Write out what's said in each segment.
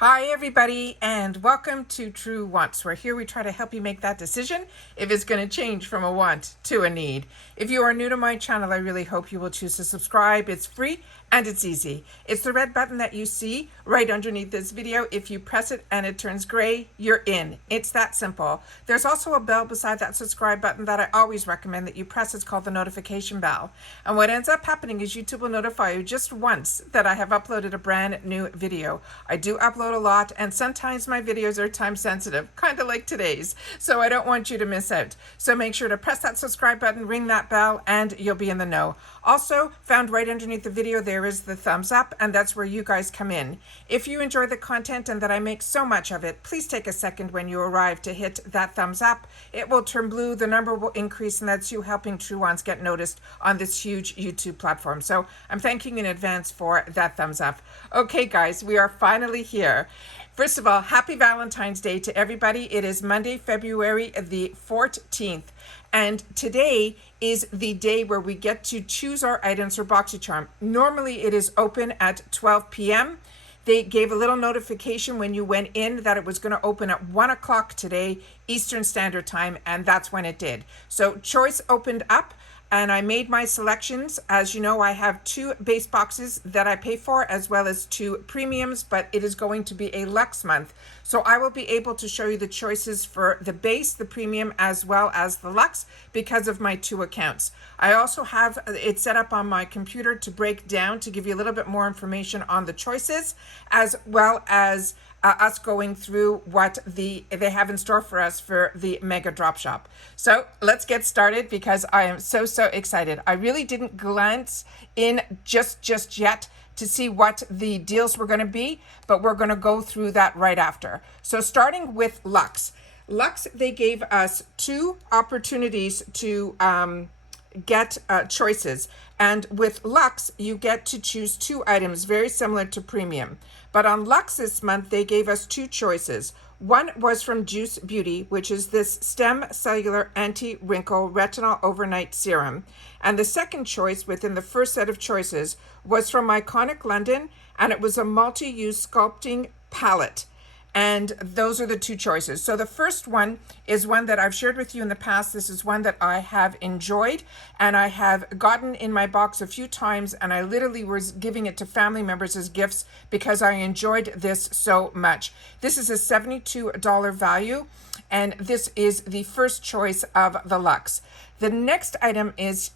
Hi everybody, and welcome to True Wants, where here we try to help you make that decision if it's going to change from a want to a need. If you are new to my channel, I really hope you will choose to subscribe. It's free and it's easy. It's the red button that you see right underneath this video. If you press it and it turns gray, you're in. It's that simple. There's also a bell beside that subscribe button that I always recommend that you press. It's called the notification bell. And what ends up happening is YouTube will notify you just once that I have uploaded a brand new video. I do upload a lot, and sometimes my videos are time sensitive, kind of like today's, so I don't want you to miss out. So make sure to press that subscribe button, ring that bell, and you'll be in the know. Also, found right underneath the video, there is the thumbs up, and that's where you guys come in. If you enjoy the content and that I make so much of it, please take a second when you arrive to hit that thumbs up. It will turn blue, the number will increase, and that's you helping True Ones get noticed on this huge YouTube platform. So I'm thanking you in advance for that thumbs up. Okay guys, we are finally here. First of all, happy Valentine's Day to everybody. It is Monday, February the 14th. And today is the day where we get to choose our items for Boxycharm. Normally it is open at 12 p.m. They gave a little notification when you went in that it was going to open at 1 o'clock today, Eastern Standard Time, and that's when it did. So choice opened up, and I made my selections. As you know, I have 2 base boxes that I pay for, as well as 2 premiums, but it is going to be a LUXE month. So I will be able to show you the choices for the base, the premium, as well as the LUXE because of my 2 accounts. I also have it set up on my computer to break down to give you a little bit more information on the choices, as well as us going through what they have in store for us for the mega drop shop. So let's get started because I am so excited. I really didn't glance in just yet to see what the deals were going to be, but we're going to go through that right after. So starting with LUXE. LUXE, they gave us 2 opportunities to get choices, and with LUXE you get to choose 2 items very similar to premium. But on LUXE this month they gave us 2 choices. One was from Juice Beauty, which is this Stem Cellular Anti-Wrinkle Retinol Overnight Serum, and the second choice within the first set of choices was from Iconic London, and it was a multi-use sculpting palette. And those are the 2 choices. So the first one is one that I've shared with you in the past. This is one that I have enjoyed and I have gotten in my box a few times, and I literally was giving it to family members as gifts because I enjoyed this so much. This is a $72 value, and this is the first choice of the LUXE. The next item is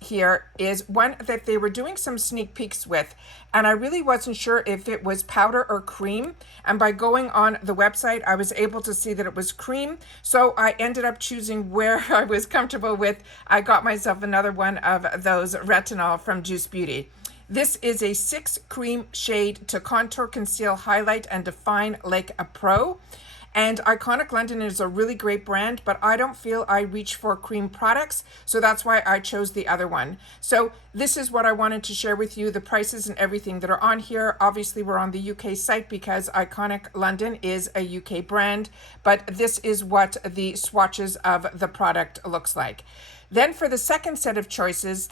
one that they were doing some sneak peeks with, and I really wasn't sure if it was powder or cream. And by going on the website, I was able to see that it was cream. So I ended up choosing where I was comfortable with. I got myself another one of those retinol from Juice Beauty. This is a 6 cream shade to contour, conceal, highlight, and define like a pro. And Iconic London is a really great brand, but I don't feel I reach for cream products, so that's why I chose the other one. So this is what I wanted to share with you, the prices and everything that are on here. Obviously, we're on the UK site because Iconic London is a UK brand, but this is what the swatches of the product looks like. Then for the second set of choices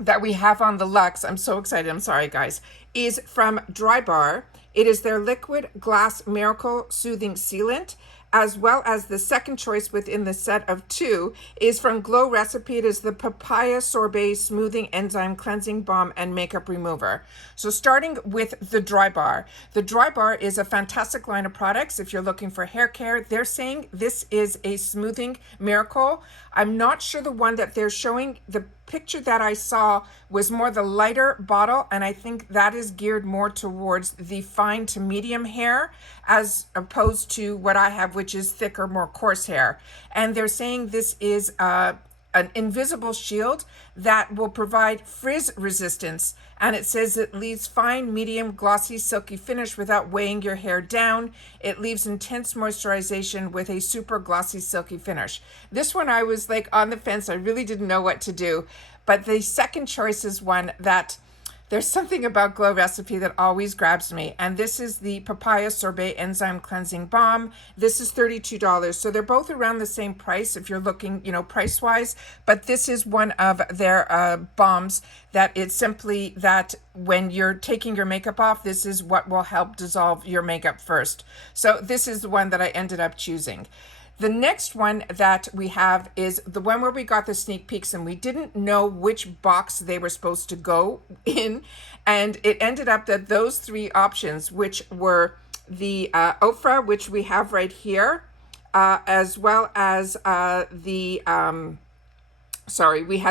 that we have on the LUXE, I'm so excited, I'm sorry guys, is from Drybar. It is their Liquid Glass Miracle Soothing Sealant, as well as the second choice within the set of 2 is from Glow Recipe. It is the Papaya Sorbet Smoothing Enzyme Cleansing Balm and Makeup Remover. So starting with the Drybar. The Drybar is a fantastic line of products. If you're looking for hair care, they're saying this is a smoothing miracle. I'm not sure the one that they're showing. The picture that I saw was more the lighter bottle, and I think that is geared more towards the fine to medium hair as opposed to what I have, which is thicker, more coarse hair. And they're saying this is an invisible shield that will provide frizz resistance, and it says it leaves fine, medium, glossy, silky finish without weighing your hair down. It leaves intense moisturization with a super glossy, silky finish. This one I was like on the fence. I really didn't know what to do, but the second choice is one that There's something about Glow Recipe that always grabs me, and this is the Papaya Sorbet Enzyme Cleansing Balm. This is $32, so they're both around the same price if you're looking, you know, price-wise, but this is one of their balms that it's simply that when you're taking your makeup off, this is what will help dissolve your makeup first. So this is the one that I ended up choosing. The next one that we have is the one where we got the sneak peeks and we didn't know which box they were supposed to go in. And it ended up that those three options, which were the Ofra, which we have right here, as well as we had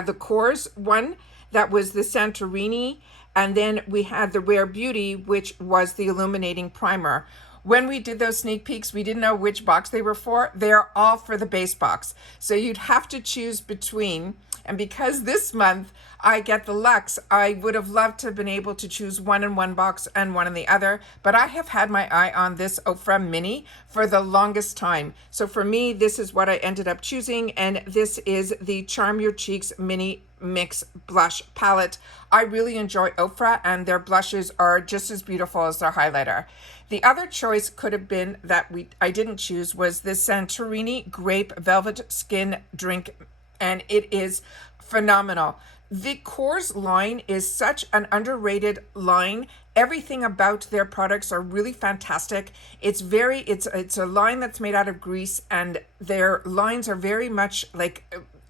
the Kors one, that was the Santorini, and then we had the Rare Beauty, which was the Illuminating Primer. When we did those sneak peeks, we didn't know which box they were for. They're all for the base box. So you'd have to choose between, and because this month I get the Luxe, I would have loved to have been able to choose one in one box and one in the other, but I have had my eye on this Ofra Mini for the longest time. So for me, this is what I ended up choosing, and this is the Charm Your Cheeks Mini Mix Blush Palette. I really enjoy Ofra, and their blushes are just as beautiful as their highlighter. The other choice could have been that I didn't choose was this Santorini Grape Velvet Skin Drink, and it is phenomenal. The Kors line is such an underrated line. Everything about their products are really fantastic. It's a line that's made out of grease, and their lines are very much like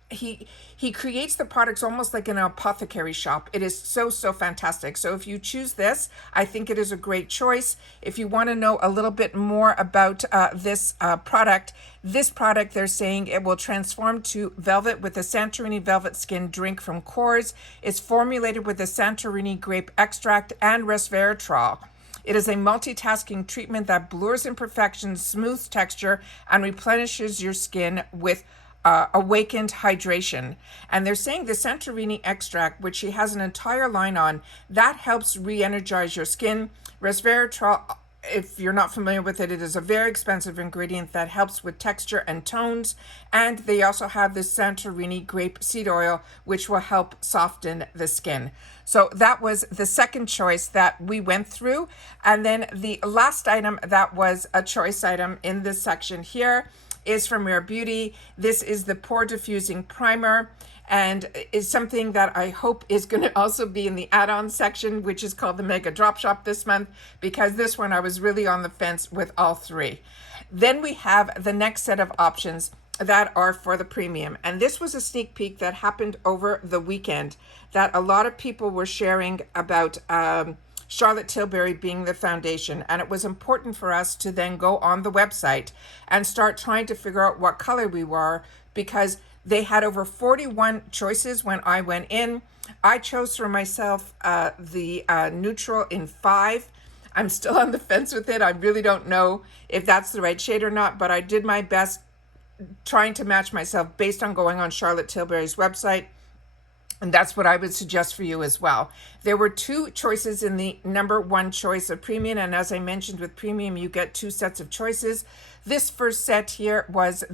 he creates the products almost like in an apothecary shop. It is so fantastic. So if you choose this, I think it is a great choice. If you want to know a little bit more about this product, they're saying it will transform to velvet with the Santorini Velvet Skin Drink from Kors. It's formulated with the Santorini grape extract and resveratrol. It is a multitasking treatment that blurs imperfections, smooths texture, and replenishes your skin with awakened hydration. And they're saying the Santorini extract, which she has an entire line on, that helps re-energize your skin. Resveratrol, if you're not familiar with it, it is a very expensive ingredient that helps with texture and tones. And they also have this Santorini grape seed oil, which will help soften the skin. So that was the second choice that we went through. And then the last item that was a choice item in this section here is from Rare Beauty. This is the Pore Diffusing Primer, and is something that I hope is going to also be in the add-on section, which is called the Mega Drop Shop this month, because this one I was really on the fence with all three. Then we have the next set of options that are for the premium, and this was a sneak peek that happened over the weekend that a lot of people were sharing about Charlotte Tilbury being the foundation, and it was important for us to then go on the website and start trying to figure out what color we were, because they had over 41 choices when I went in. I chose for myself the neutral in 5. I'm still on the fence with it. I really don't know if that's the right shade or not, but I did my best trying to match myself based on going on Charlotte Tilbury's website. And that's what I would suggest for you as well. There were 2 choices in the number 1 choice of premium. And as I mentioned, with premium, you get 2 sets of choices. This first set here was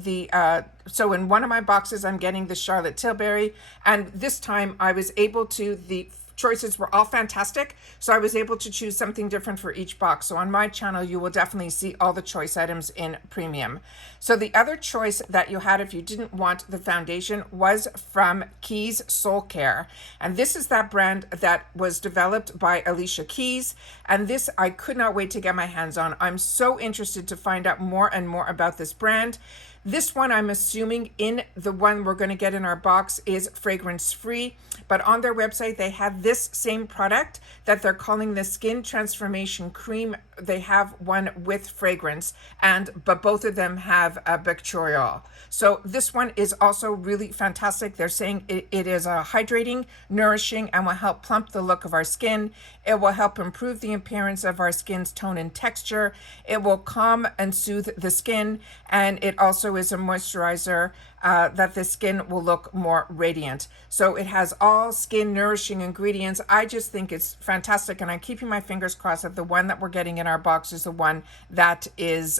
so in one of my boxes, I'm getting the Charlotte Tilbury. And this time I was able to, the choices were all fantastic. So I was able to choose something different for each box. So on my channel, you will definitely see all the choice items in premium. So the other choice that you had if you didn't want the foundation was from Keys Soul Care. And this is that brand that was developed by Alicia Keys. And this I could not wait to get my hands on. I'm so interested to find out more and more about this brand. This one, I'm assuming in the one we're going to get in our box, is fragrance free, but on their website they have this same product that they're calling the Skin Transformation Cream. They have one with fragrance, but both of them have a bacterial. So this one is also really fantastic. They're saying it is hydrating, nourishing, and will help plump the look of our skin. It will help improve the appearance of our skin's tone and texture. It will calm and soothe the skin, and it also is a moisturizer that the skin will look more radiant. So it has all skin nourishing ingredients. I just think it's fantastic, and I'm keeping my fingers crossed that the one that we're getting in our box is the one that is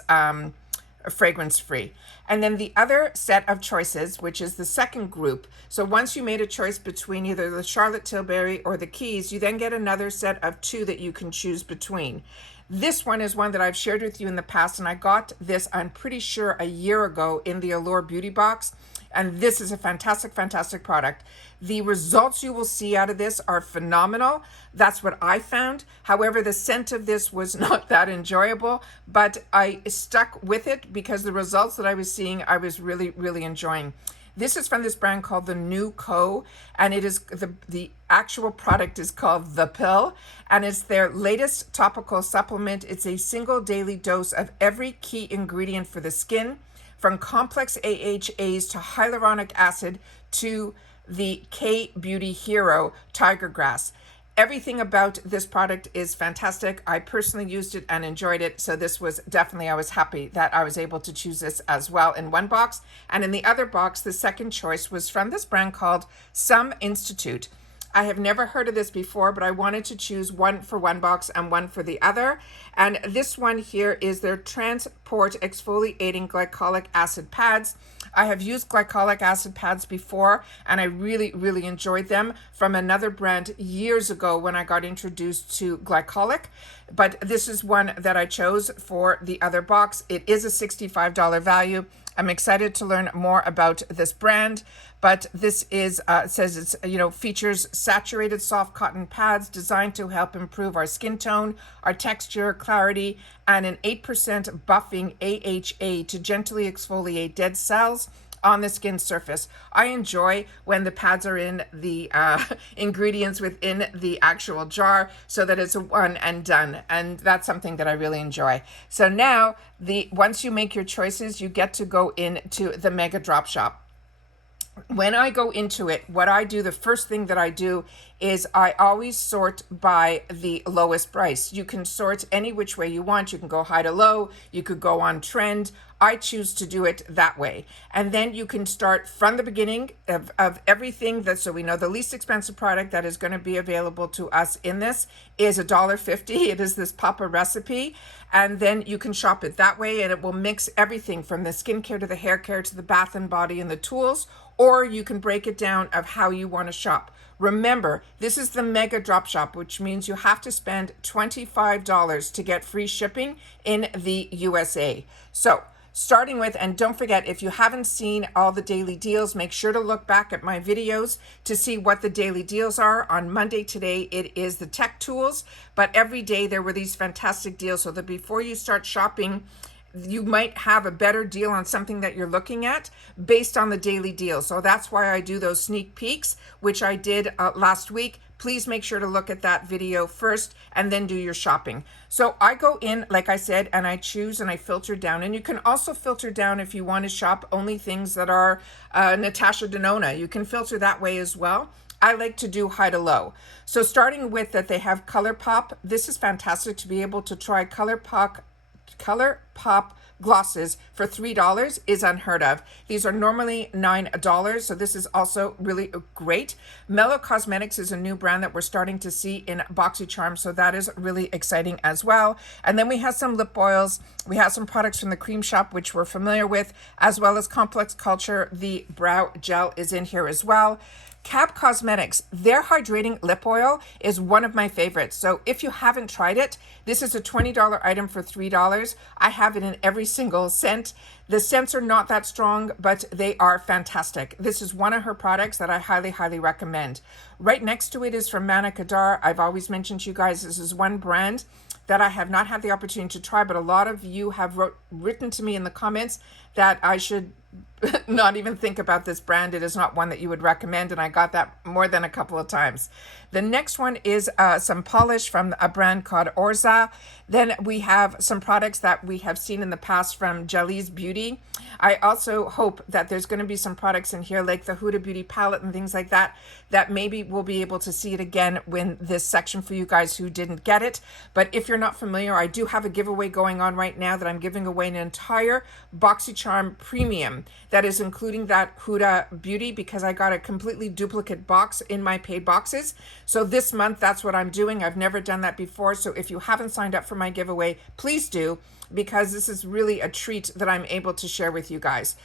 fragrance free. And then the other set of choices, which is the second group. So once you made a choice between either the Charlotte Tilbury or the Keys, you then get another set of 2 that you can choose between. This one is one that I've shared with you in the past, and I got this, I'm pretty sure, a year ago in the Allure Beauty box. And this is a fantastic, fantastic product. The results you will see out of this are phenomenal. That's what I found. However, the scent of this was not that enjoyable, but I stuck with it because the results that I was seeing, I was really, really enjoying. This is from this brand called the New Co, and it is the actual product is called The Pill, and it's their latest topical supplement. It's a single daily dose of every key ingredient for the skin, from complex AHAs to hyaluronic acid to the Kvd Beauty hero, Tiger Grass. Everything about this product is fantastic. I personally used it and enjoyed it. So this was definitely, I was happy that I was able to choose this as well in one box. And in the other box, the second choice was from this brand called Some Institute. I have never heard of this before, but I wanted to choose one for one box and one for the other. And this one here is their Transport Exfoliating Glycolic Acid Pads. I have used glycolic acid pads before, and I really, really enjoyed them from another brand years ago when I got introduced to glycolic. But this is one that I chose for the other box. It is a $65 value. I'm excited to learn more about this brand, but this is, it says it's, features saturated soft cotton pads designed to help improve our skin tone, our texture, clarity, and an 8% buffing AHA to gently exfoliate dead cells on the skin surface. I enjoy when the pads are in the ingredients within the actual jar so that it's a one and done. And that's something that I really enjoy. So now, once you make your choices, you get to go into the Mega Drop Shop. When I go into it, what I do, the first thing that I do is I always sort by the lowest price. You can sort any which way you want. You can go high to low. You could go on trend. I choose to do it that way. And then you can start from the beginning of everything so we know the least expensive product that is going to be available to us in this is $1.50. It is this Papa recipe. And then you can shop it that way, and it will mix everything from the skincare to the hair care to the bath and body and the tools, or you can break it down of how you want to shop. Remember, this is the Mega Drop Shop, which means you have to spend $25 to get free shipping in the USA. So starting with, and don't forget, if you haven't seen all the daily deals, make sure to look back at my videos to see what the daily deals are. On Monday today, it is the tech tools, but every day there were these fantastic deals so that before you start shopping, you might have a better deal on something that you're looking at based on the daily deal. So that's why I do those sneak peeks, which I did last week. Please make sure to look at that video first and then do your shopping. So I go in, like I said, and I choose and I filter down. And you can also filter down if you want to shop only things that are Natasha Denona. You can filter that way as well. I like to do high to low. So starting with that, they have Colourpop. This is fantastic to be able to try Colourpop glosses for $3 is unheard of. These are normally $9, so this is also really great. Mallee Cosmetics is a new brand that we're starting to see in Boxycharm, so that is really exciting as well. And then we have some lip oils. We have some products from the Cream Shop, which we're familiar with, as well as Complex Culture. The brow gel is in here as well. Kvd Cosmetics, their hydrating lip oil is one of my favorites. So if you haven't tried it, this is a $20 item for $3. I have it in every single scent. The scents are not that strong, but they are fantastic. This is one of her products that I highly, highly recommend. Right next to it is from Manna Kadar. I've always mentioned to you guys, this is one brand that I have not had the opportunity to try, but a lot of you have written to me in the comments that I should not even think about this brand. It is not one that you would recommend, and I got that more than a couple of times. The next one is some polish from a brand called Orza. Then we have some products that we have seen in the past from Mallee Beauty. I also hope that there's going to be some products in here like the Huda Beauty palette and things like that, that maybe we'll be able to see it again when this section for you guys who didn't get it. But if you're not familiar, I do have a giveaway going on right now that I'm giving away an entire Boxycharm Premium. that is including that Huda Beauty, because I got a completely duplicate box in my paid boxes. So this month, that's what I'm doing. I've never done that before. So if you haven't signed up for my giveaway, please do, because this is really a treat that I'm able to share with you guys.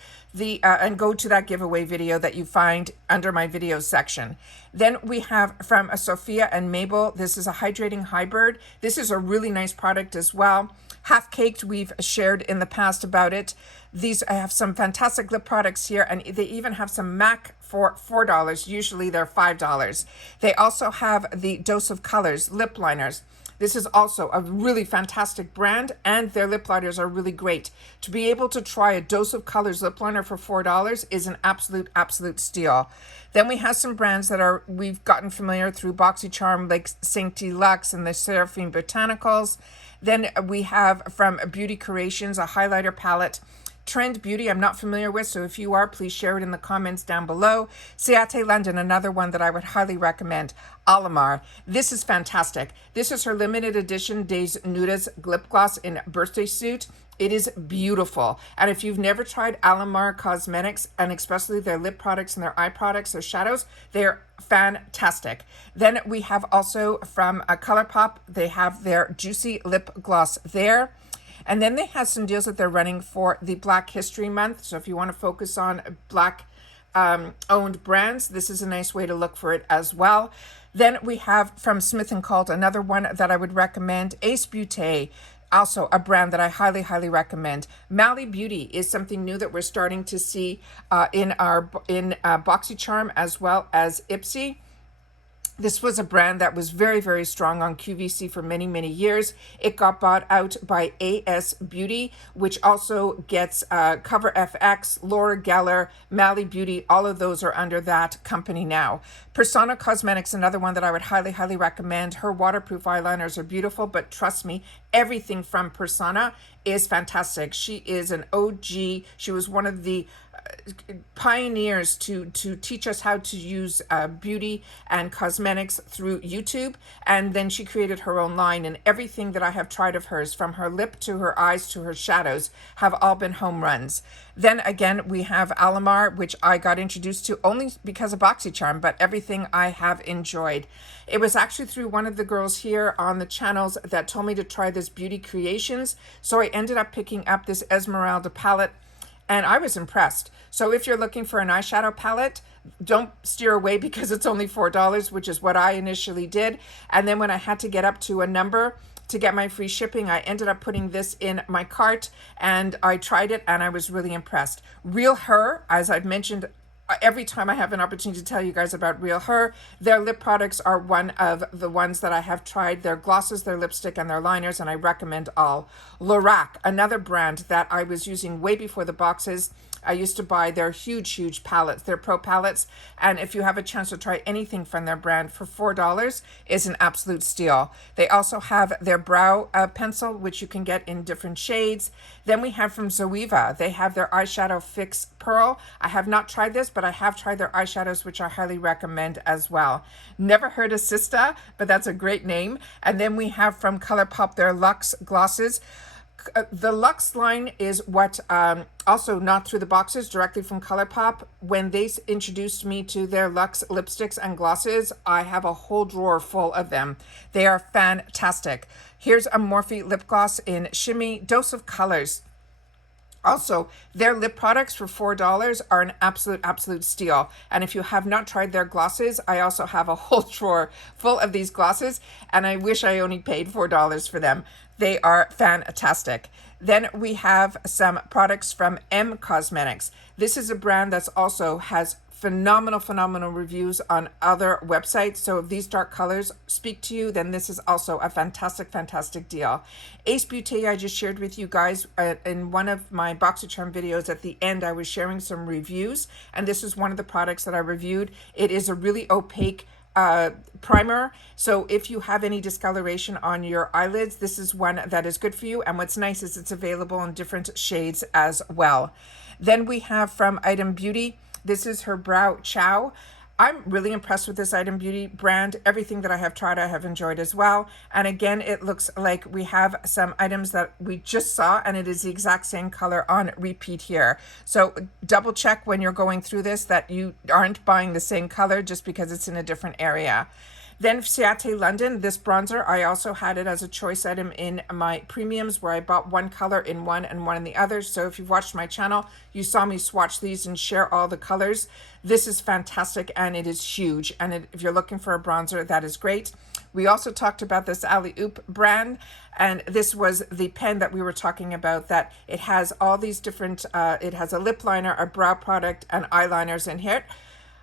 And go to that giveaway video that you find under my videos section. Then we have from Sophia and Mabel. This is a hydrating hybrid. This is a really nice product as well. Half Caked, we've shared in the past about it. These, I have some fantastic lip products here, and they even have some MAC for $4. Usually they're $5. They also have the Dose of Colors lip liners. This is also a really fantastic brand, and their lip liners are really great. To be able to try a Dose of Colors lip liner for $4 is an absolute steal. Then we have some brands that we've gotten familiar through Boxycharm, like Saint Luxe and the Seraphine Botanicals. Then we have from Beauty Creations a highlighter palette. Trend Beauty, I'm not familiar with, so if you are, please share it in the comments down below. Ciate London, another one that I would highly recommend. Alamar, this is fantastic. This is her limited edition Des Nudas lip gloss in birthday suit. It is beautiful. And if you've never tried Alamar Cosmetics, and especially their lip products and their eye products, their shadows, they're fantastic. Then we have also from Colourpop, they have their Juicy Lip Gloss there. And then they have some deals that they're running for the Black History Month. So if you want to focus on Black owned brands, this is a nice way to look for it as well. Then we have from Smith & Colt, another one that I would recommend, Ace Beauty, also a brand that I highly recommend. Mallee Beauty is something new that we're starting to see in Boxycharm as well as Ipsy. This was a brand that was very strong on QVC for many years. It got bought out by AS Beauty, which also gets Cover FX, Laura Geller, Mallee Beauty. All of those are under that company now. Persona Cosmetics, another one that I would highly recommend. Her waterproof eyeliners are beautiful, but trust me, everything from Persona is fantastic. She is an OG. She was one of the pioneers to teach us how to use beauty and cosmetics through YouTube, and then she created her own line, and everything that I have tried of hers, from her lip to her eyes to her shadows, have all been home runs. Then again, we have Alamar, which I got introduced to only because of Boxycharm, but everything I have enjoyed. It was actually through one of the girls here on the channels that told me to try this Beauty Creations, so I ended up picking up this Esmeralda palette, and I was impressed. So if you're looking for an eyeshadow palette, don't steer away, because it's only $4, which is what I initially did. And then when I had to get up to a number to get my free shipping, I ended up putting this in my cart, and I tried it and I was really impressed. Real Her, as I've mentioned every time I have an opportunity to tell you guys about Real Her, their lip products are one of the ones that I have tried. Their glosses, their lipstick, and their liners, and I recommend all. Lorac, another brand that I was using way before the boxes. I used to buy their huge palettes, their pro palettes, and if you have a chance to try anything from their brand for $4 is an absolute steal. They also have their brow pencil, which you can get in different shades. Then we have from Zoeva, they have their eyeshadow Fix Pearl. I have not tried this, but I have tried their eyeshadows, which I highly recommend as well. Never heard of Sista, but that's a great name. And then we have from Colourpop their Luxe glosses. The Luxe line is what, also not through the boxes, directly from Colourpop. When they introduced me to their Luxe lipsticks and glosses, I have a whole drawer full of them. They are fantastic. Here's a Morphe lip gloss in Shimmy, Dose of Colors. Also, their lip products for $4 are an absolute steal. And if you have not tried their glosses, I also have a whole drawer full of these glosses, and I wish I only paid $4 for them. They are fantastic. Then we have some products from M Cosmetics. This is a brand that's also has phenomenal reviews on other websites. So if these dark colors speak to you, then this is also a fantastic deal. Ace Beauty, I just shared with you guys in one of my Boxycharm videos. At the end, I was sharing some reviews, and this is one of the products that I reviewed. It is a really opaque primer, so if you have any discoloration on your eyelids, this is one that is good for you. And what's nice is it's available in different shades as well. Then we have from Item Beauty, this is her Brow Chow. I'm really impressed with this Item Beauty brand. Everything that I have tried, I have enjoyed as well. And again, it looks like we have some items that we just saw, and it is the exact same color on repeat here. So double check when you're going through this that you aren't buying the same color just because it's in a different area. Then Ciate London, this bronzer, I also had it as a choice item in my premiums where I bought one color in one and one in the other. So if you've watched my channel, you saw me swatch these and share all the colors. This is fantastic and it is huge. And if you're looking for a bronzer, that is great. We also talked about this Alley-Oop brand, and this was the pen that we were talking about, that it has all these different, it has a lip liner, a brow product, and eyeliners in here.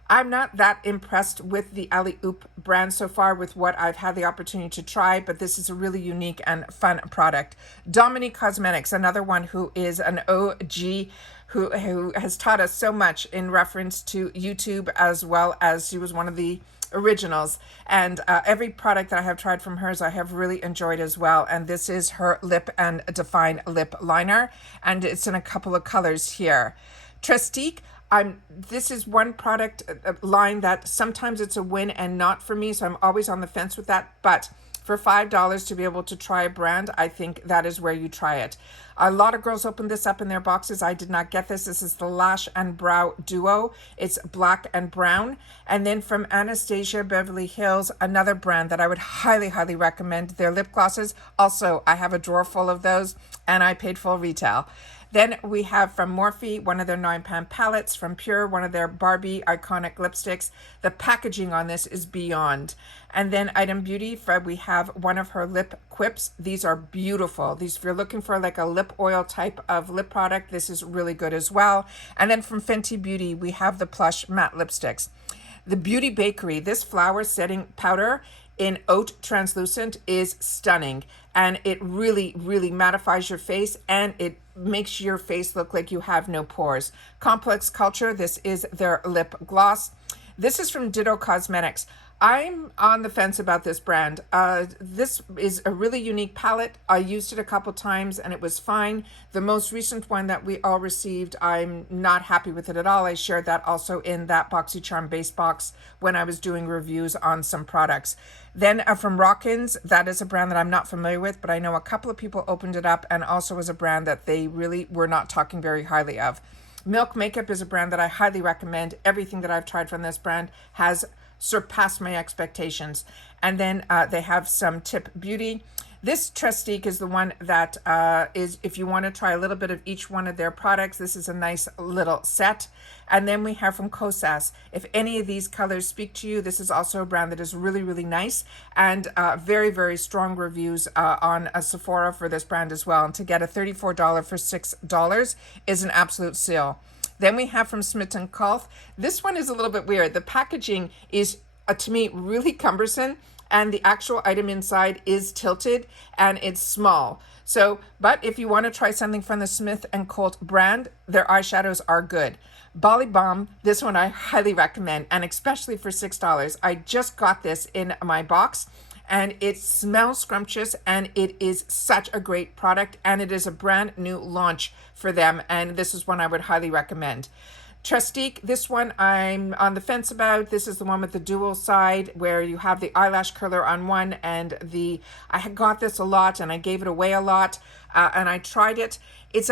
I'm not that impressed with the Alley-Oop brand so far with what I've had the opportunity to try, but this is a really unique and fun product. Dominique Cosmetics, another one who is an OG, who has taught us so much in reference to YouTube, as well as she was one of the originals. And every product that I have tried from hers, I have really enjoyed as well. And this is her Lip and Define Lip Liner, and it's in a couple of colors here. Trestique, this is one product line that sometimes it's a win and not for me, so I'm always on the fence with that. But for $5 to be able to try a brand, I think that is where you try it. A lot of girls opened this up in their boxes. I did not get this. This is the Lash and Brow Duo. It's black and brown. And then from Anastasia Beverly Hills, another brand that I would highly, highly recommend, their lip glosses. Also, I have a drawer full of those, and I paid full retail. Then we have from Morphe, one of their 9-pan palettes, from Pure, one of their Barbie iconic lipsticks. The packaging on this is beyond. And then Item Beauty, we have one of her lip quips. These are beautiful. These, if you're looking for like a lip oil type of lip product, this is really good as well. And then from Fenty Beauty, we have the Plush Matte Lipsticks. The Beauty Bakery, this flower setting powder in Oat Translucent is stunning, and it really, really mattifies your face, and it makes your face look like you have no pores. Complex Culture, this is their lip gloss. This is from Ditto Cosmetics. I'm on the fence about this brand. This is a really unique palette. I used it a couple times and it was fine. The most recent one that we all received, I'm not happy with it at all. I shared that also in that Boxycharm base box when I was doing reviews on some products. Then from Rockins, that is a brand that I'm not familiar with, but I know a couple of people opened it up, and also was a brand that they really were not talking very highly of. Milk Makeup is a brand that I highly recommend. Everything that I've tried from this brand has surpassed my expectations. And then they have some Tip Beauty. This Trestique is the one that is, if you want to try a little bit of each one of their products, this is a nice little set. And then we have from Kosas. If any of these colors speak to you, this is also a brand that is really, really nice, and very, very strong reviews on Sephora for this brand as well. And to get a $34 for $6 is an absolute steal. Then we have from Smith & Kolf. This one is a little bit weird. The packaging is, to me, really cumbersome, and the actual item inside is tilted and it's small. So, but if you want to try something from the Smith & Kolf brand, their eyeshadows are good. Mallee Beauty, this one I highly recommend, and especially for $6. I just got this in my box, and it smells scrumptious, and it is such a great product, and it is a brand new launch for them, and this is one I would highly recommend. Trestique, this one I'm on the fence about. This is the one with the dual side where you have the eyelash curler on one, and I had got this a lot and I gave it away a lot, and I tried it. It's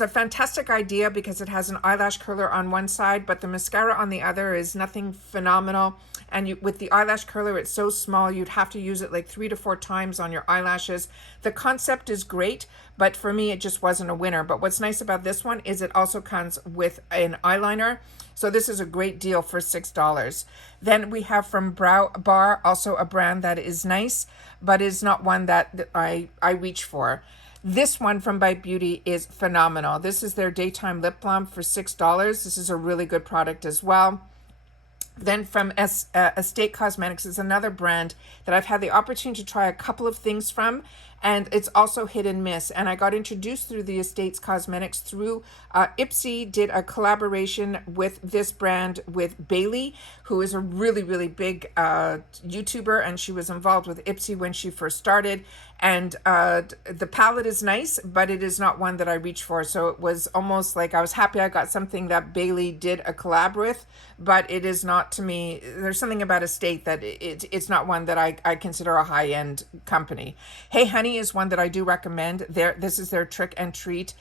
a fantastic idea because it has an eyelash curler on one side, but the mascara on the other is nothing phenomenal. And with the eyelash curler, it's so small, you'd have to use it like 3 to 4 times on your eyelashes. The concept is great, but for me, it just wasn't a winner. But what's nice about this one is it also comes with an eyeliner. So this is a great deal for $6. Then we have from Brow Bar, also a brand that is nice, but is not one that I reach for. This one from Kvd Beauty is phenomenal. This is their Daytime Lip Balm for $6. This is a really good product as well. Then from Estate Cosmetics is another brand that I've had the opportunity to try a couple of things from, and it's also hit and miss. And I got introduced through the Estates Cosmetics through Ipsy did a collaboration with this brand with Bailey, who is a really, really big YouTuber, and she was involved with Ipsy when she first started. And the palette is nice, but it is not one that I reach for. So it was almost like I was happy I got something that Bailey did a collab with, but it is not, to me, there's something about Estate that it's not one that I consider a high-end company. Hey Honey is one that I do recommend. This is their Trick and Treat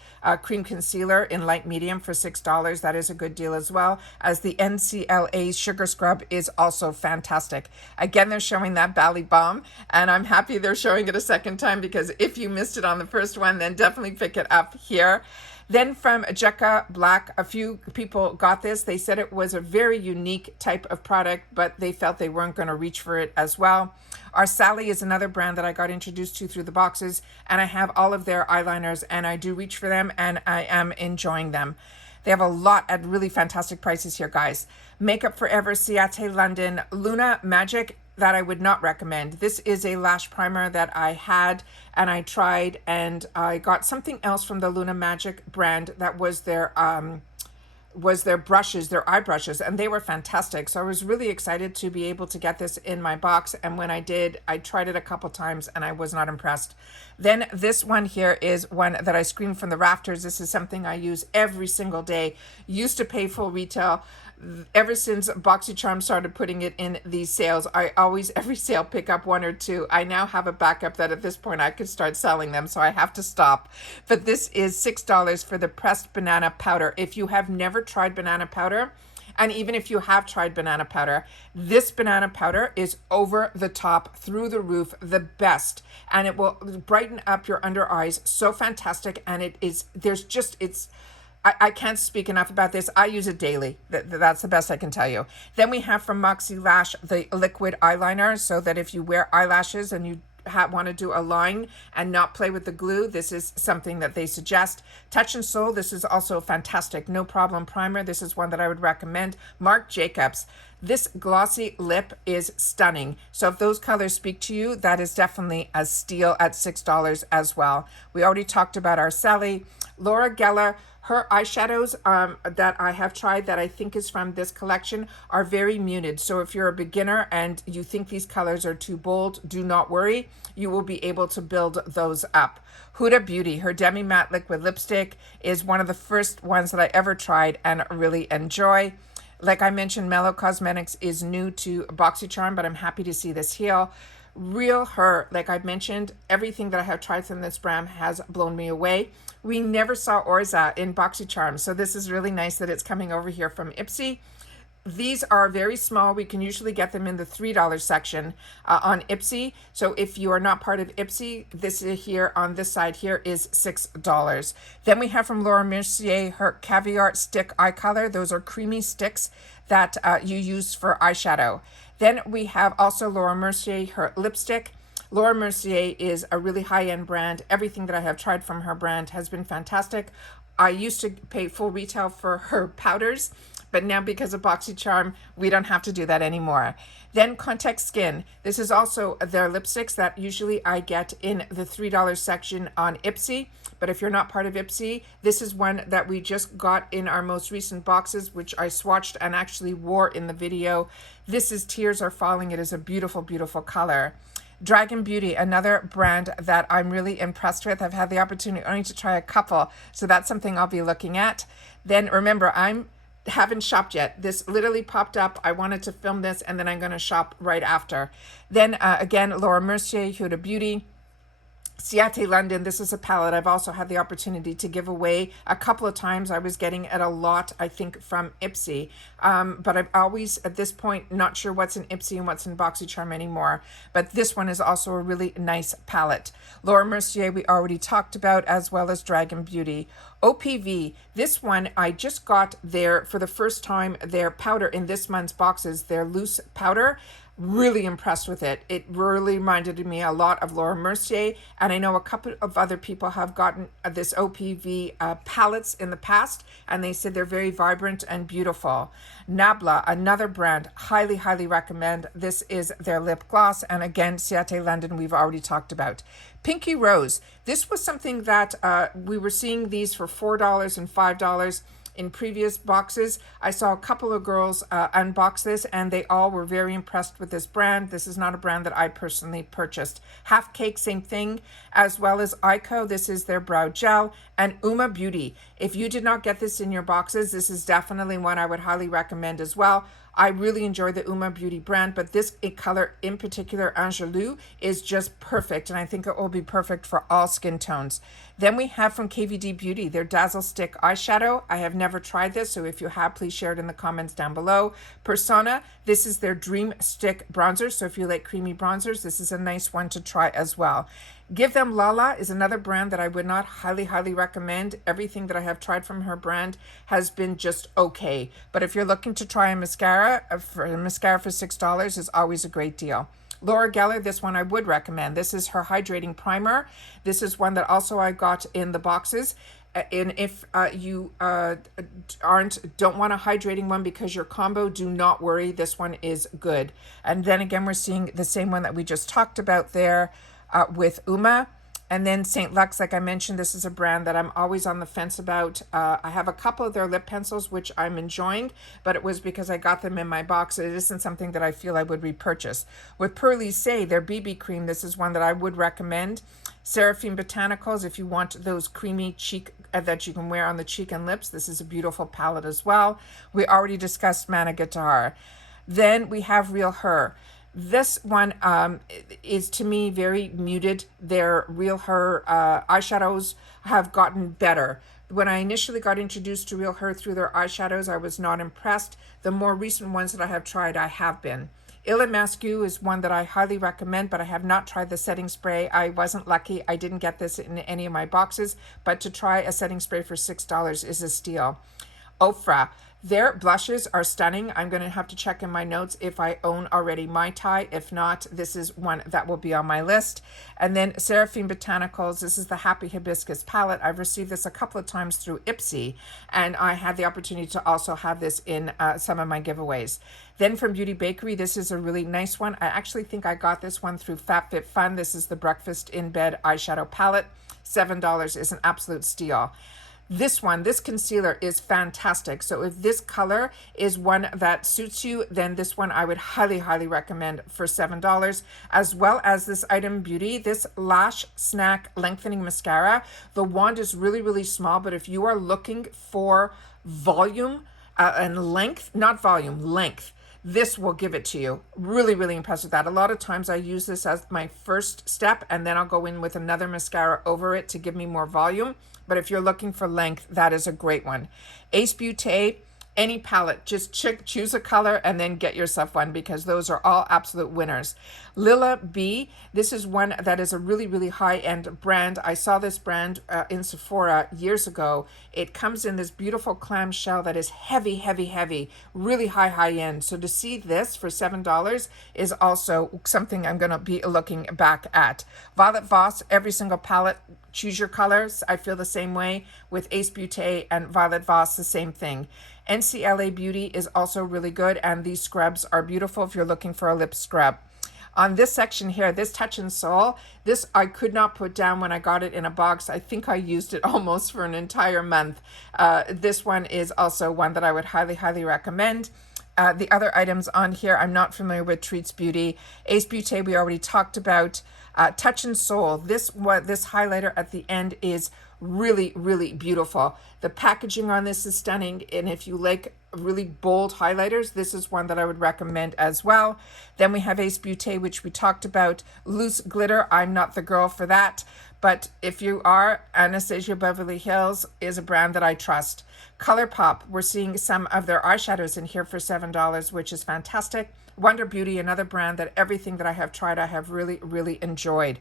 cream concealer in light medium for $6. That is a good deal, as well as the NCLA Sugar Scrub is also fantastic. Again, they're showing that Ballie Balm, and I'm happy they're showing it a second time, because if you missed it on the first one, then definitely pick it up here. Then from Jekka Black, a few people got this. They said it was a very unique type of product, but they felt they weren't going to reach for it as well. Our Sally is another brand that I got introduced to through the boxes, and I have all of their eyeliners, and I do reach for them, and I am enjoying them. They have a lot at really fantastic prices here, guys. Makeup Forever, Ciate London, Luna Magic, that I would not recommend. This is a lash primer that I had and I tried, and I got something else from the Luna Magic brand that was their brushes, their eye brushes, and they were fantastic. So I was really excited to be able to get this in my box, and when I did, I tried it a couple times and I was not impressed. Then this one here is one that I screamed from the rafters. This is something I use every single day. Used to pay full retail. Ever since Boxycharm started putting it in these sales, I always, every sale, pick up one or two. I now have a backup that at this point I could start selling them, so I have to stop. But this is $6 for the pressed banana powder. If you have never tried banana powder, and even if you have tried banana powder, this banana powder is over the top, through the roof, the best. And it will brighten up your under eyes so fantastic. And it is, there's just, I can't speak enough about this. I use it daily. That's the best I can tell you. Then we have from Moxie Lash the liquid eyeliner, so that if you wear eyelashes and you want to do a line and not play with the glue, this is something that they suggest. Touch and Soul, this is also fantastic. No Problem primer. This is one that I would recommend. Marc Jacobs. This glossy lip is stunning. So if those colors speak to you, that is definitely a steal at $6 as well. We already talked about our Sally. Laura Geller, her eyeshadows that I have tried that I think is from this collection are very muted. So if you're a beginner and you think these colors are too bold, do not worry. You will be able to build those up. Huda Beauty, her Demi Matte Liquid Lipstick is one of the first ones that I ever tried and really enjoy. Like I mentioned, Mellow Cosmetics is new to Boxycharm, but I'm happy to see this here. Real Her, like I mentioned, everything that I have tried from this brand has blown me away. We never saw Orza in Boxycharm, so this is really nice that it's coming over here from Ipsy. These are very small. We can usually get them in the $3 section on Ipsy. So if you are not part of Ipsy, this is here on this side here is $6. Then we have from Laura Mercier her Caviar Stick Eye Color. Those are creamy sticks that you use for eyeshadow. Then we have also Laura Mercier her lipstick. Laura Mercier is a really high-end brand. Everything that I have tried from her brand has been fantastic. I used to pay full retail for her powders, but now because of Boxycharm, we don't have to do that anymore. Then Contact Skin. This is also their lipsticks that usually I get in the $3 section on Ipsy. But if you're not part of Ipsy, this is one that we just got in our most recent boxes, which I swatched and actually wore in the video. This is Tears Are Falling. It is a beautiful, beautiful color. Dragon Beauty, another brand that I'm really impressed with. I've had the opportunity only to try a couple, so that's something I'll be looking at. Then remember, haven't shopped yet. This literally popped up. I wanted to film this, and then I'm going to shop right after. Then again, Laura Mercier, Huda Beauty. Ciate London, this is a palette I've also had the opportunity to give away a couple of times. I was getting it a lot, I think, from Ipsy. But I'm always, at this point, not sure what's in Ipsy and what's in Boxycharm anymore. But this one is also a really nice palette. Laura Mercier, we already talked about, as well as Dragon Beauty. OPV, this one, I just got for the first time, their powder in this month's boxes, their loose powder. Really impressed with it. It really reminded me a lot of Laura Mercier, and I know a couple of other people have gotten this OPV palettes in the past, and they said they're very vibrant and beautiful. Nabla, another brand, highly, highly recommend. This is their lip gloss, and again, Ciate London, we've already talked about. Pinky Rose, this was something that we were seeing these for $4 and $5 in previous boxes. I saw a couple of girls unbox this, and they all were very impressed with this brand. This is not a brand that I personally purchased. Half Cake, same thing, as well as Ico. This is their brow gel. And Uma Beauty. If you did not get this in your boxes, this is definitely one I would highly recommend as well. I really enjoy the Uma Beauty brand, but this color in particular, Angelou, is just perfect, and I think it will be perfect for all skin tones. Then we have from Kvd Beauty, their Dazzle Stick eyeshadow. I have never tried this, so if you have, please share it in the comments down below. Persona, this is their Dream Stick bronzer, so if you like creamy bronzers, this is a nice one to try as well. Give Them Lala is another brand that I would not highly, highly recommend. Everything that I have tried from her brand has been just okay. But if you're looking to try a mascara for $6 is always a great deal. Laura Geller, this one I would recommend. This is her hydrating primer. This is one that also I got in the boxes. And if you don't want a hydrating one because your combo, do not worry. This one is good. And then again, we're seeing the same one that we just talked about there. With Uma. And then St. Lux, like I mentioned, this is a brand that I'm always on the fence about. I have a couple of their lip pencils, which I'm enjoying, but it was because I got them in my box. It isn't something that I feel I would repurchase. With Pearly Say, their BB cream, this is one that I would recommend. Seraphine Botanicals, if you want those creamy cheek that you can wear on the cheek and lips, this is a beautiful palette as well. We already discussed Manna Kadar. Then we have Real Her. This one is, to me, very muted. Their Real Her eyeshadows have gotten better. When I initially got introduced to Real Her through their eyeshadows, I was not impressed. The more recent ones that I have tried, I have been. Il Masque is one that I highly recommend, but I have not tried the setting spray. I wasn't lucky. I didn't get this in any of my boxes, but to try a setting spray for $6 is a steal. Ofra. Their blushes are stunning. I'm going to have to check in my notes if I own already Mai Tai. If not, this is one that will be on my list. And then Seraphine Botanicals. This is the Happy Hibiscus palette. I've received this a couple of times through Ipsy, and I had the opportunity to also have this in some of my giveaways. Then from Beauty Bakery, this is a really nice one. I actually think I got this one through FabFitFun. This is the Breakfast in Bed eyeshadow palette. $7 is an absolute steal. This one, this concealer is fantastic. So if this color is one that suits you, then this one I would highly, highly recommend for $7, as well as this Item Beauty, this Lash Snack Lengthening Mascara. The wand is really, really small, but if you are looking for volume and length, not volume, length, this will give it to you. Really, really impressed with that. A lot of times I use this as my first step, and then I'll go in with another mascara over it to give me more volume. But if you're looking for length, that is a great one. Ace Beauty, any palette, just choose a color and then get yourself one, because those are all absolute winners. Lila B, this is one that is a really, really high-end brand. I saw this brand in Sephora years ago. It comes in this beautiful clamshell that is heavy, heavy, heavy, really high-end. So to see this for $7 is also something I'm going to be looking back at. Violet Voss, every single palette, choose your colors. I feel the same way with Ace Beauty and Violet Voss, the same thing. NCLA Beauty is also really good, and these scrubs are beautiful if you're looking for a lip scrub. On this section here, this Touch and Soul, this I could not put down when I got it in a box. I think I used it almost for an entire month. This one is also one that I would highly, highly recommend. The other items on here, I'm not familiar with Treats Beauty. Ace Beauty, we already talked about. Touch and Soul, this highlighter at the end is really, really beautiful. The packaging on this is stunning, and if you like really bold highlighters, this is one that I would recommend as well. Then we have Ace Beauty, which we talked about. Loose glitter, I'm not the girl for that, but if you are, Anastasia Beverly Hills is a brand that I trust. Colourpop, we're seeing some of their eyeshadows in here for $7, which is fantastic. Wonder Beauty, another brand that everything that I have tried, I have really, really enjoyed.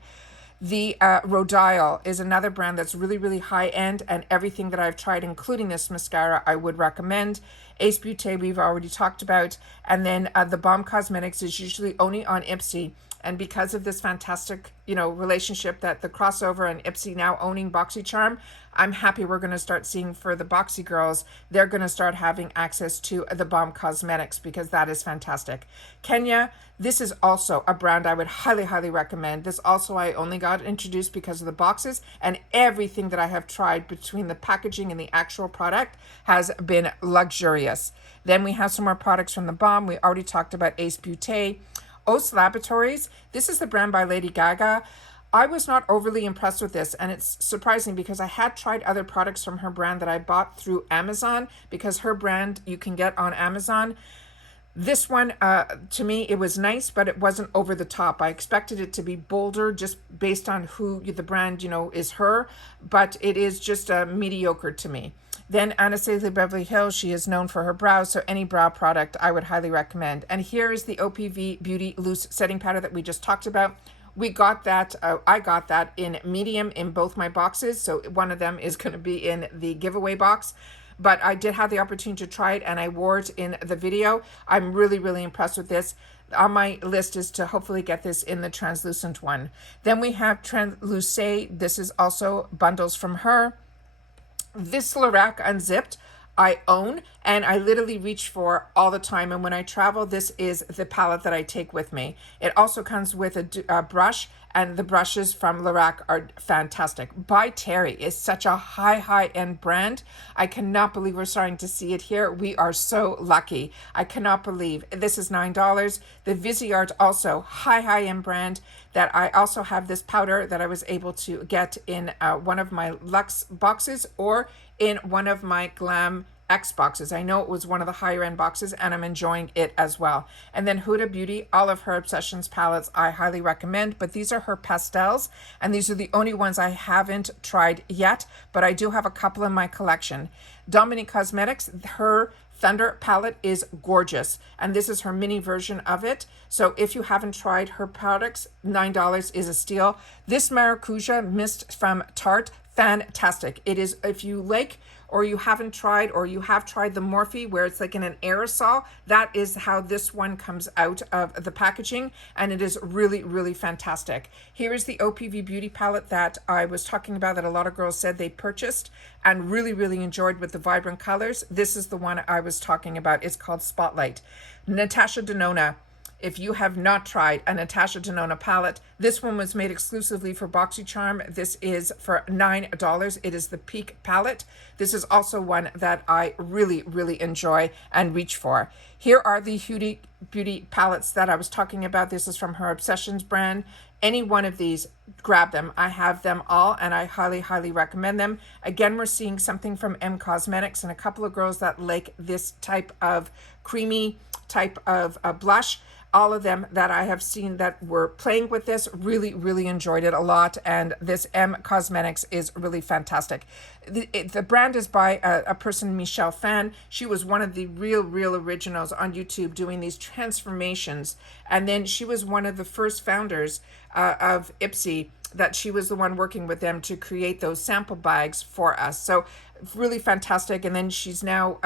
The Rodial is another brand that's really, really high end, and everything that I've tried, including this mascara, I would recommend. Ace Beauty, we've already talked about. And then the Balm Cosmetics is usually only on Ipsy. And because of this fantastic, relationship that the crossover and Ipsy now owning Boxycharm, I'm happy we're going to start seeing for the Boxy girls, they're going to start having access to the Balm Cosmetics, because that is fantastic. Kenya, this is also a brand I would highly, highly recommend. This also I only got introduced because of the boxes, and everything that I have tried between the packaging and the actual product has been luxurious. Then we have some more products from the Balm. We already talked about Ace Beauty. Os Laboratories, this is the brand by Lady Gaga. I was not overly impressed with this, and it's surprising because I had tried other products from her brand that I bought through Amazon, because her brand you can get on Amazon. This one, to me, it was nice, but it wasn't over the top. I expected it to be bolder just based on who the brand, is her, but it is just mediocre to me. Then Anastasia Beverly Hills, she is known for her brows, so any brow product I would highly recommend. And here is the OPV Beauty Loose Setting Powder that we just talked about. We got that, I got that in medium in both my boxes, so one of them is going to be in the giveaway box. But I did have the opportunity to try it, and I wore it in the video. I'm really, really impressed with this. On my list is to hopefully get this in the translucent one. Then we have Translucé. This is also bundles from her. This Lorac Unzipped I own, and I literally reach for all the time. And when I travel, this is the palette that I take with me. It also comes with a brush, and the brushes from Lorac are fantastic. By Terry is such a high-end brand. I cannot believe we're starting to see it here. We are so lucky. I cannot believe. This is $9. The Viseart, also high-end brand, that I also have this powder that I was able to get in one of my Luxe boxes or in one of my Glam X boxes. I know it was one of the higher end boxes, and I'm enjoying it as well. And then Huda Beauty, all of her Obsessions palettes I highly recommend, but these are her pastels, and these are the only ones I haven't tried yet, but I do have a couple in my collection. Dominique Cosmetics, her Thunder palette is gorgeous, and this is her mini version of it. So if you haven't tried her products, $9 is a steal. This Maracuja Mist from Tarte, fantastic. It is, if you like, or you haven't tried, or you have tried the Morphe where it's like in an aerosol, that is how this one comes out of the packaging, and it is really, really fantastic. Here is the OPV Beauty palette that I was talking about that a lot of girls said they purchased and really, really enjoyed with the vibrant colors. This is the one I was talking about. It's called Spotlight. Natasha Denona. If you have not tried a Natasha Denona palette, this one was made exclusively for Boxycharm. This is for $9. It is the Peak palette. This is also one that I really, really enjoy and reach for. Here are the Huda Beauty palettes that I was talking about. This is from her Obsessions brand. Any one of these, grab them. I have them all, and I highly, highly recommend them. Again, we're seeing something from M Cosmetics and a couple of girls that like this type of creamy type of blush. All of them that I have seen that were playing with this really, really enjoyed it a lot. And this M Cosmetics is really fantastic. The brand is by a person, Michelle Fan. She was one of the real originals on YouTube doing these transformations. And then she was one of the first founders of Ipsy, that she was the one working with them to create those sample bags for us. So really fantastic. And then she's now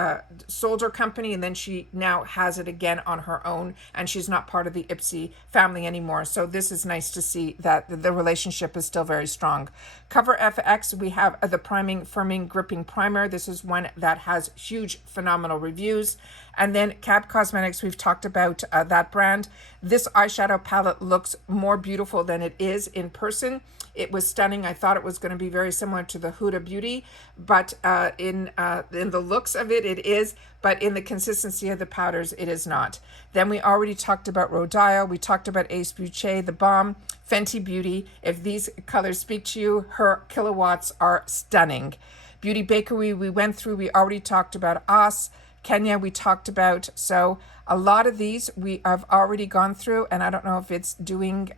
sold her company, and then she now has it again on her own, and she's not part of the Ipsy family anymore. So this is nice to see that the relationship is still very strong. Cover FX, we have the Priming Firming Gripping Primer. This is one that has huge, phenomenal reviews. And then Kvd Cosmetics, we've talked about that brand. This eyeshadow palette looks more beautiful than it is in person. It was stunning. I thought it was going to be very similar to the Huda Beauty, but in the looks of it, it is, but in the consistency of the powders, it is not. Then we already talked about Rodial. We talked about Ace Beauty, the Balm, Fenty Beauty. If these colors speak to you, her kilowatts are stunning. Beauty Bakery, we went through. We already talked about Us. Kenya, we talked about. So a lot of these we have already gone through, and I don't know if it's doing,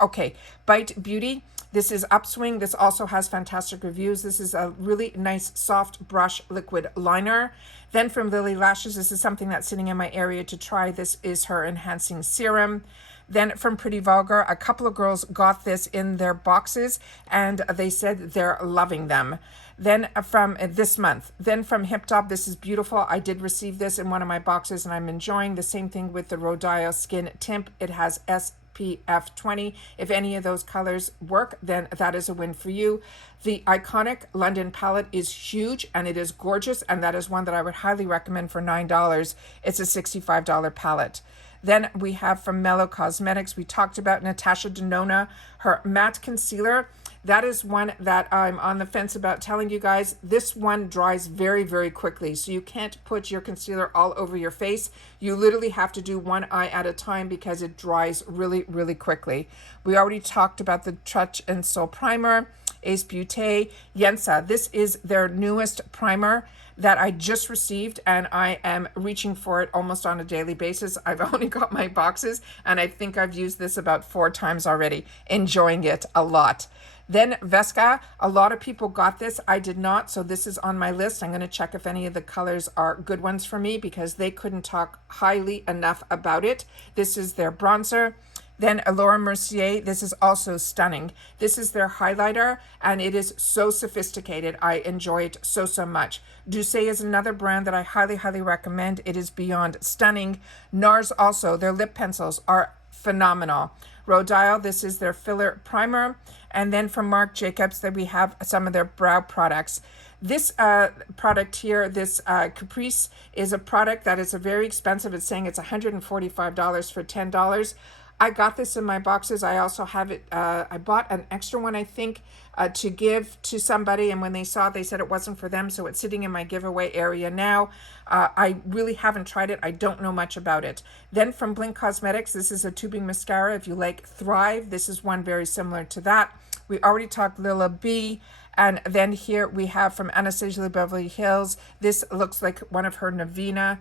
okay. Bite Beauty, this is Upswing. This also has fantastic reviews. This is a really nice soft brush liquid liner. Then from Lily Lashes, this is something that's sitting in my area to try. This is her enhancing serum. Then from Pretty Vulgar, a couple of girls got this in their boxes and they said they're loving them. Then from this month, then from Hip Top, this is beautiful. I did receive this in one of my boxes and I'm enjoying. The same thing with the Rodial Skin Tint. It has SPF 20. If any of those colors work, then that is a win for you. The Iconic London palette is huge and it is gorgeous, and that is one that I would highly recommend for $9. It's a $65 palette. Then we have from Mallee Cosmetics, we talked about Natasha Denona, her matte concealer. That is one that I'm on the fence about telling you guys. This one dries very, very quickly. So you can't put your concealer all over your face. You literally have to do one eye at a time because it dries really, really quickly. We already talked about the Touch and Soul Primer, Ace Beauty, Yensa. This is their newest primer that I just received and I am reaching for it almost on a daily basis. I've only got my boxes and I think I've used this about 4 times already, enjoying it a lot. Then Vesca, a lot of people got this. I did not, so this is on my list. I'm going to check if any of the colors are good ones for me because they couldn't talk highly enough about it. This is their bronzer. Then Laura Mercier, this is also stunning. This is their highlighter and it is so sophisticated. I enjoy it so, so much. Douce is another brand that I highly, highly recommend. It is beyond stunning. NARS also, their lip pencils are phenomenal. Rodial, this is their filler primer. And then from Marc Jacobs, that we have some of their brow products. This product here, this Caprice, is a product that is very expensive. It's saying it's $145 for $10. I got this in my boxes. I also have it. I bought an extra one, I think, to give to somebody. And when they saw it, they said it wasn't for them. So it's sitting in my giveaway area now. I really haven't tried it. I don't know much about it. Then from Blink Cosmetics, this is a tubing mascara. If you like Thrive, this is one very similar to that. We already talked Lila B. And then here we have from Anastasia Beverly Hills. This looks like one of her Navina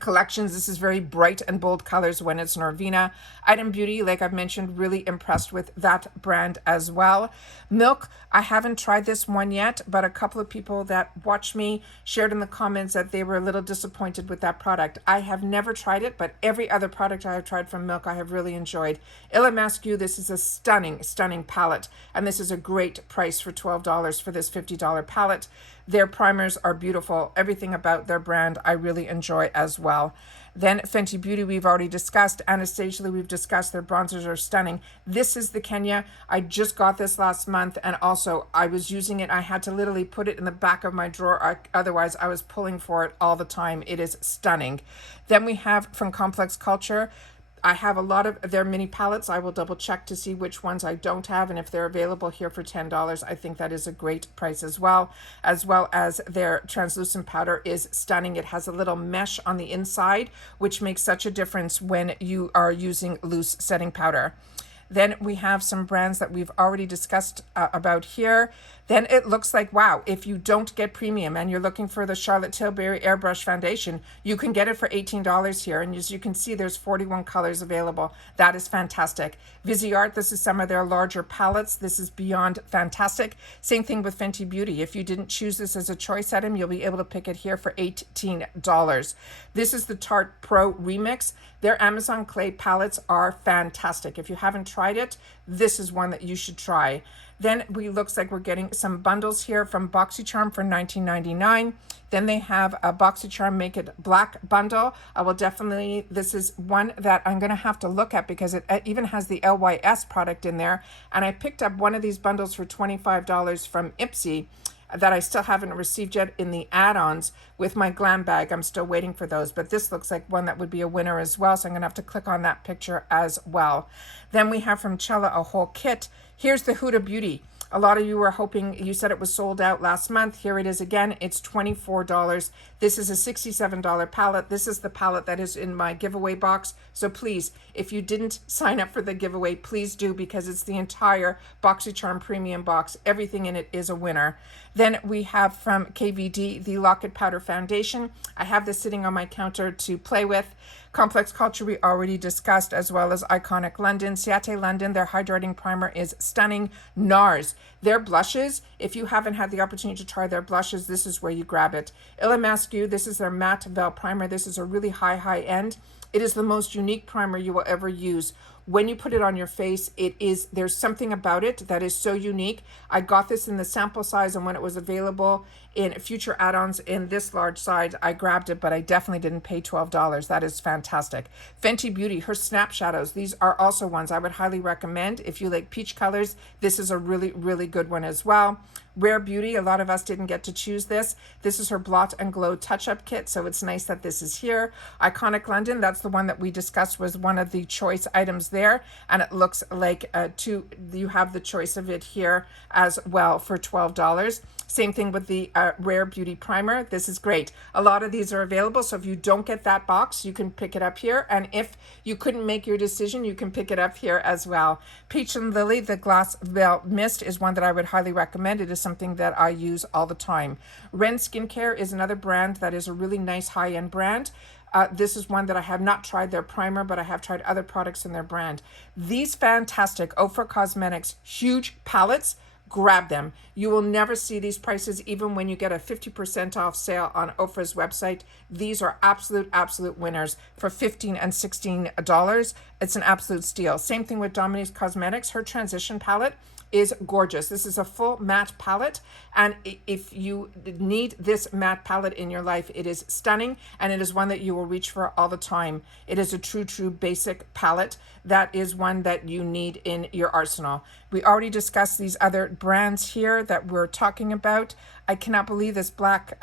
collections. This is very bright and bold colors when it's Norvina. Item Beauty, like I've mentioned, really impressed with that brand as well. Milk, I haven't tried this one yet, but a couple of people that watched me shared in the comments that they were a little disappointed with that product. I have never tried it, but every other product I have tried from Milk I have really enjoyed. Illa Masque, this is a stunning, stunning palette, and this is a great price for $12 for this $50 palette. Their primers are beautiful. Everything about their brand I really enjoy as well. Then Fenty Beauty we've already discussed. Anastasia we've discussed. Their bronzers are stunning. This is the Kenya. I just got this last month and also I was using it. I had to literally put it in the back of my drawer. Otherwise I was pulling for it all the time. It is stunning. Then we have from Complex Culture. I have a lot of their mini palettes. I will double check to see which ones I don't have and if they're available here for $10. I think that is a great price as well as their translucent powder is stunning. It has a little mesh on the inside, which makes such a difference when you are using loose setting powder. Then we have some brands that we've already discussed about here. Then it looks like, wow, if you don't get premium and you're looking for the Charlotte Tilbury Airbrush Foundation, you can get it for $18 here. And as you can see, there's 41 colors available. That is fantastic. Viseart, this is some of their larger palettes. This is beyond fantastic. Same thing with Fenty Beauty. If you didn't choose this as a choice item, you'll be able to pick it here for $18. This is the Tarte Pro Remix. Their Amazon Clay palettes are fantastic. If you haven't tried it, this is one that you should try. Then looks like we're getting some bundles here from Boxycharm for $19.99. Then they have a Boxycharm Make It Black bundle. I will definitely, this is one that I'm going to have to look at because it even has the LYS product in there. And I picked up one of these bundles for $25 from Ipsy that I still haven't received yet in the add-ons with my glam bag. I'm still waiting for those, but this looks like one that would be a winner as well. So I'm gonna have to click on that picture as well. Then we have from Cella a whole kit. Here's the Huda Beauty. A lot of you were hoping, you said it was sold out last month. Here it is again. It's $24. This is a $67 palette. This is the palette that is in my giveaway box. So please, if you didn't sign up for the giveaway, please do because it's the entire Boxycharm premium box. Everything in it is a winner. Then we have from KVD the Lock It Powder Foundation. I have this sitting on my counter to play with. Complex Culture we already discussed, as well as Iconic London. Ciate London, their hydrating primer is stunning. NARS, their blushes, if you haven't had the opportunity to try their blushes, this is where you grab it. Illamasqu, this is their Matte Veil Primer. This is a really high end. It is the most unique primer you will ever use. When you put it on your face, there's something about it that is so unique. I got this in the sample size, and when it was available in future add-ons in this large size, I grabbed it, but I definitely didn't pay $12. That is fantastic. Fenty Beauty, her Snap Shadows, these are also ones I would highly recommend. If you like peach colors, this is a really good one as well. Rare Beauty, a lot of us didn't get to choose this. This is her Blot and Glow Touch-Up Kit, so it's nice that this is here. Iconic London, that's the one that we discussed, was one of the choice items there, and it looks like you have the choice of it here as well for $12. Same thing with the Rare Beauty Primer. This is great. A lot of these are available, so if you don't get that box, you can pick it up here. And if you couldn't make your decision, you can pick it up here as well. Peach and Lily, the Glass Veil Mist, is one that I would highly recommend. It is something that I use all the time. Ren Skincare is another brand that is a really nice high-end brand. This is one that I have not tried their primer, but I have tried other products in their brand. These fantastic Ofra Cosmetics huge palettes, grab them. You will never see these prices even when you get a 50% off sale on Ofra's website. These are absolute winners for $15 and $16. It's an absolute steal. Same thing with Dominique Cosmetics. Her transition palette is gorgeous. This is a full matte palette, and if you need this matte palette in your life, it is stunning, and it is one that you will reach for all the time. It is a true basic palette. That is one that you need in your arsenal. We already discussed these other brands here that we're talking about. I cannot believe this black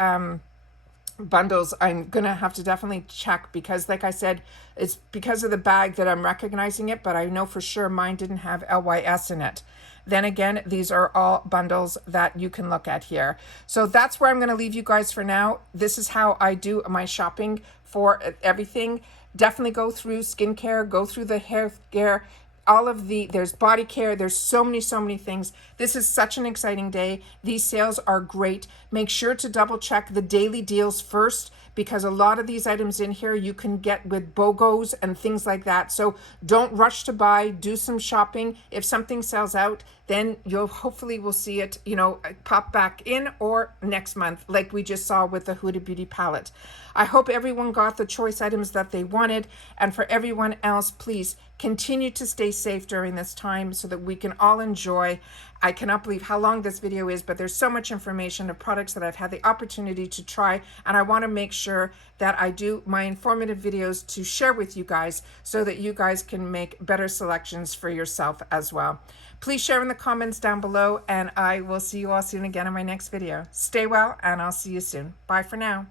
bundles. I'm gonna have to definitely check, because like I said, it's because of the bag that I'm recognizing it, but I know for sure mine didn't have LYS in it. Then again, these are all bundles that you can look at here. So that's where I'm going to leave you guys for now. This is how I do my shopping for everything. Definitely go through skincare, go through the hair care, there's body care, there's so many things. This is such an exciting day. These sales are great. Make sure to double check the daily deals first, because a lot of these items in here you can get with BOGOs and things like that. So don't rush to buy, do some shopping. If something sells out, then you'll hopefully will see it, pop back in, or next month, like we just saw with the Huda Beauty palette. I hope everyone got the choice items that they wanted, and for everyone else, please continue to stay safe during this time so that we can all enjoy. I cannot believe how long this video is, but there's so much information of products that I've had the opportunity to try, and I want to make sure that I do my informative videos to share with you guys so that you guys can make better selections for yourself as well. Please share in the comments down below, and I will see you all soon again in my next video. Stay well, and I'll see you soon. Bye for now.